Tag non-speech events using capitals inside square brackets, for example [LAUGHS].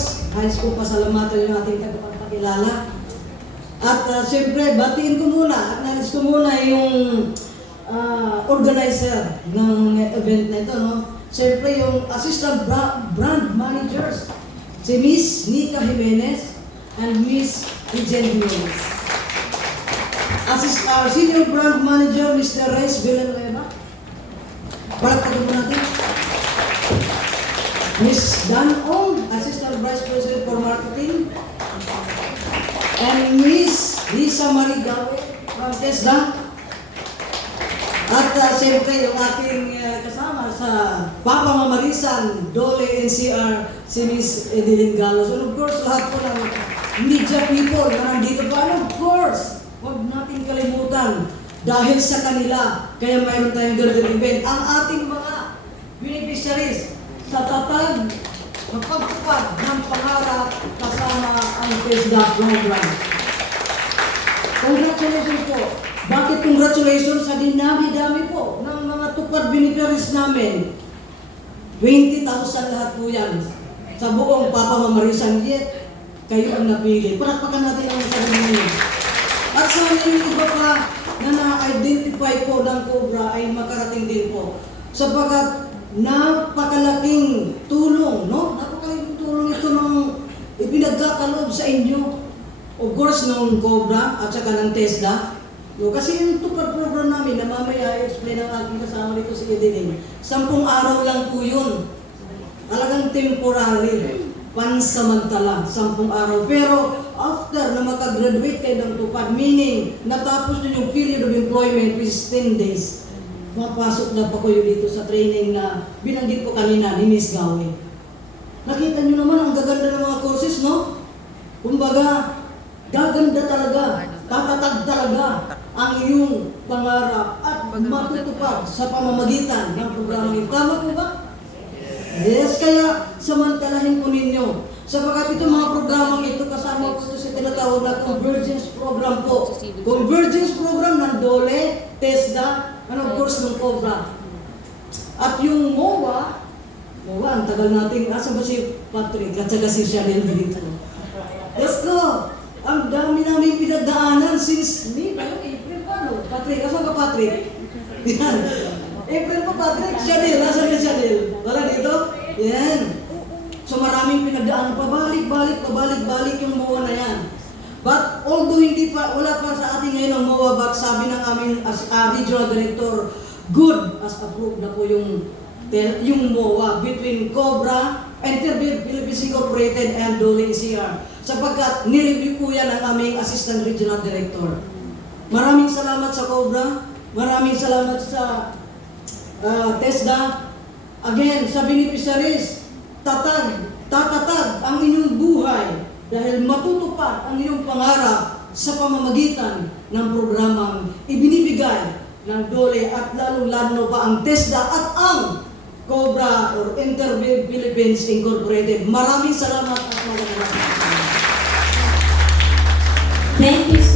course, high school pasalamatan yung ating tagapagpakilala. At uh, siyempre, batiin ko muna at nais ko muna yung ah, organizer ng event na ito. No? Siyempre, yung assistant bra- brand managers, si Miss Nika Jimenez and Miss Regine Jimenez. Assist, our senior brand manager, Mr. Reyes Villanueva. Palagpagan mo natin. Miss Dan Ong, Assistant Vice President for Marketing. And Miss Lisa Marie Gawe from TESDA. At uh, siyempre yung ating uh, kasama sa Papa Mamarisan, Dole NCR, si Miss Edeline Galos. And of course, lahat po ng media people na nandito pa. And of course, huwag natin kalimutan dahil sa kanila, kaya mayroon tayong garden event. Ang ating mga beneficiaries sa tatag, mapagtupad ng pangarap kasama ang TESDA program. Congratulations po. Bakit congratulations sa dinami-dami po ng mga tupad beneficiaries namin? 20,000 lahat po yan. Sa buong Papa Mamarisan yet, kayo ang napili. Palakpakan natin ang sarili niyo. At sana yung iba pa na na-identify po ng Cobra ay makarating din po. Sapagkat napakalaking tulong, no? Napakalaking tulong ito ng ipinagkakaloob sa inyo. Of course, ng Cobra at saka ng TESDA. No, kasi yung tupad program namin na mamaya i-explain ang aking kasama dito si Edeline. Sampung araw lang po yun. Talagang temporary. Pansamantala, sampung araw. Pero after na makagraduate kayo ng tupad, meaning natapos nyo yung period of employment which is 10 days, mapasok na pa kayo dito sa training na binanggit ko kanina ni Miss Gawe. Nakita nyo naman ang gaganda ng mga courses, no? Kumbaga, gaganda talaga, tatatag talaga ang iyong pangarap at matutupad sa pamamagitan ng programang. Tama po ba? Yes, kaya samantalahin po ninyo. Sapagkat ito mga programang ito kasama po ito sa tinatawag na Convergence Program po. Convergence Program ng DOLE, TESDA, and of course ng COBRA. At yung MOA, MOA, ang tagal nating, asa ba si Patrick at saka si Chanel dito? [LAUGHS] Yes ko! Ang dami namin pinagdaanan since May pa yun, April pa, no? Patrick, asan ka Patrick? Yan. [LAUGHS] April pa Patrick, Chanel, asan ka Chanel? Wala dito? Yan. So maraming pinagdaanan, pabalik-balik, pabalik-balik yung MOA although hindi pa, wala pa sa ating ngayon ang MOA, but sabi ng aming as uh, regional director, good as approved na po yung yung MOA between Cobra, Interbid Philippines Incorporated and Dole ECR sapagkat nireview po yan ang aming Assistant Regional Director. Maraming salamat sa Cobra, maraming salamat sa uh, TESDA. Again, sa beneficiaries, tatag, tatatag ang inyong buhay dahil matutupad ang inyong pangarap sa pamamagitan ng programang ibinibigay ng DOLE at lalong-lalo pa ang TESDA at ang Cobra or Interview Philippines Incorporated. Maraming salamat at magandang. Thank you